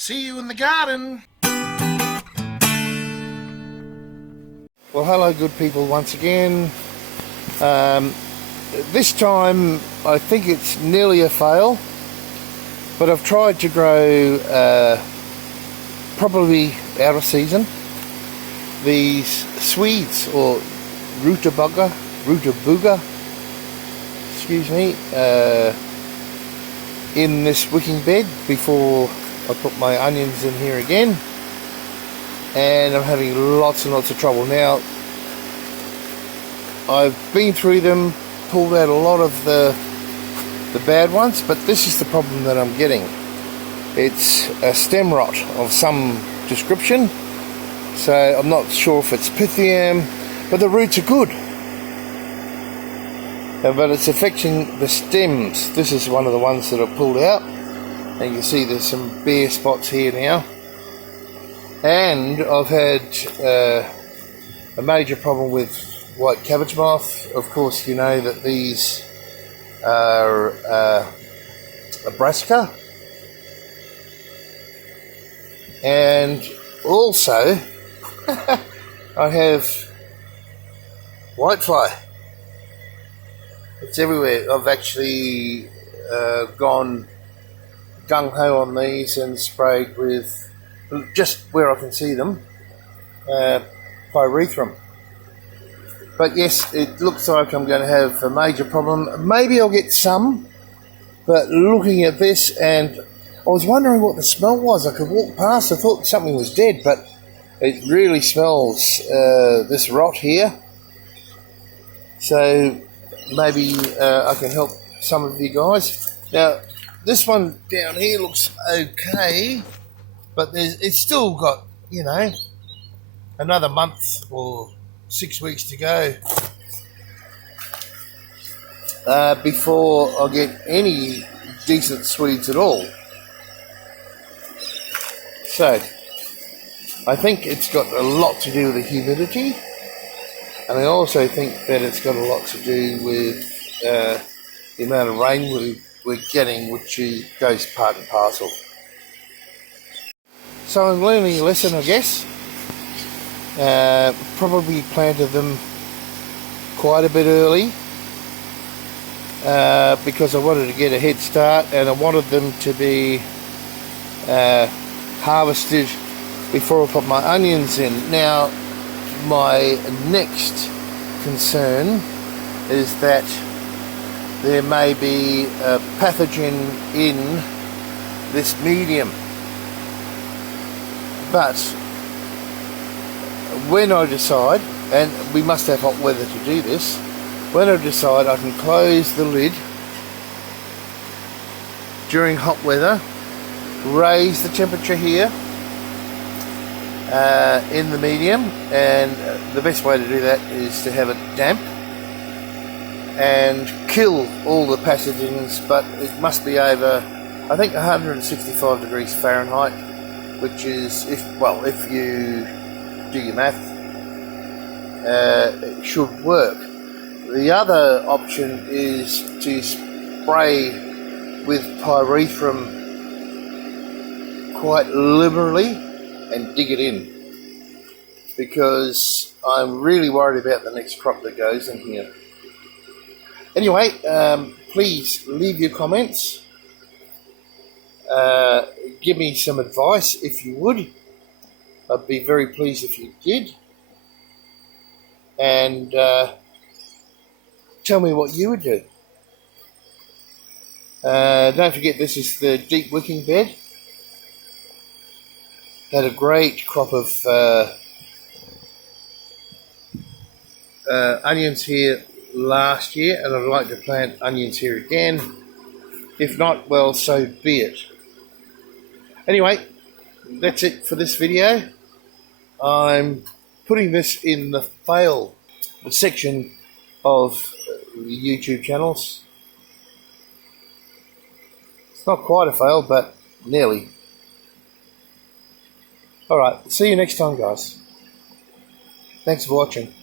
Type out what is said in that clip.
See you in the garden. Well, hello good people once again. This time I think it's nearly a fail, but I've tried to grow probably out of season these Swedes, or rutabaga, excuse me, in this wicking bed before I put my onions in here again, and I'm having lots and lots of trouble. Now, I've been through them, pulled out a lot of the bad ones, but this is the problem that I'm getting. It's a stem rot of some description, so I'm not sure if it's Pythium, but the roots are good. But it's affecting the stems. This is one of the ones that I pulled out, and you can see there's some bare spots here now. And I've had a major problem with white cabbage moth. Of course, you know that these are a brassica, and also I have whitefly. It's everywhere. I've actually gone gung-ho on these and sprayed with, just where I can see them, pyrethrum. But yes, it looks like I'm going to have a major problem. Maybe I'll get some, but looking at this, and I was wondering what the smell was. I could walk past, I thought something was dead, but it really smells this rot here. So maybe I can help some of you guys. Now, this one down here looks okay, but it's still got, you know, another month or 6 weeks to go before I get any decent Swedes at all. So I think it's got a lot to do with the humidity, and I also think that it's got a lot to do with the amount of rain we're getting, which goes part and parcel. So I'm learning a lesson, I guess. Probably planted them quite a bit early because I wanted to get a head start, and I wanted them to be harvested before I put my onions in. Now, my next concern is that there may be a pathogen in this medium, but when I decide, and we must have hot weather to do this, when I decide I can close the lid during hot weather, raise the temperature here in the medium, and the best way to do that is to have it damp and kill all the pathogens, but it must be over, I think, 165 degrees Fahrenheit, which is, if you do your math, it should work. The other option is to spray with pyrethrum quite liberally and dig it in, because I'm really worried about the next crop that goes in here. Anyway, please leave your comments, give me some advice if you would. I'd be very pleased if you did, and tell me what you would do. Don't forget, this is the deep wicking bed. Had a great crop of onions here last year, and I'd like to plant onions here again. If not, well, so be it. Anyway, that's it for this video. I'm putting this in the fail section of the YouTube channels. It's not quite a fail, but nearly. Alright, see you next time, guys. Thanks for watching.